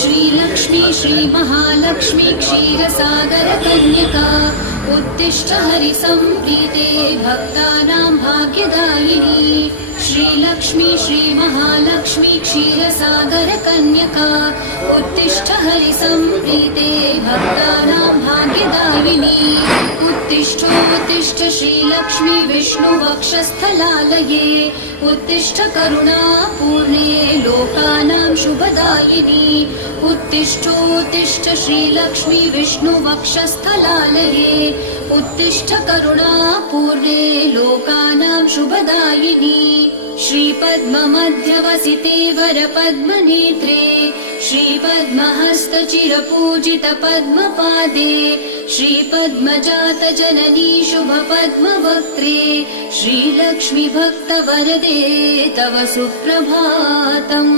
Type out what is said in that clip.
श्रीलक्ष्मी श्रीमहालक्ष्मी क्षीरसागरकन्यका उत्तिष्ठ हरिसम्प्रीते भक्तानां भाग्यदायिनी श्रीलक्ष्मी श्रीमहालक्ष्मी क्षीरसागरकन्यका उत्तिष्ठ हरिसम्प्रीते भक्तानां भाग्यदायिनी उत्तिष्ठोत्तिष्ठ श्रीलक्ष्मी विष्णुवक्षस्थलालये उत्तिष्ठ करुणापूर्णे लोकानां शुभदायिनी उत्तिष्ठोत्तिष्ठ श्रीलक्ष्मी विष्णुवक्षस्थलालये उत्तिष्ठ करुणापूर्णे लोकानां शुभदायिनी श्रीपद्ममध्यवसिते वरपद्मनेत्रे श्रीपद्महस्तचिरपूजितपद्मपादे श्रीपद्मजातजननी शुभपद्मवक्त्रे श्रीलक्ष्मी भक्तवरदे तव सुप्रभातम्।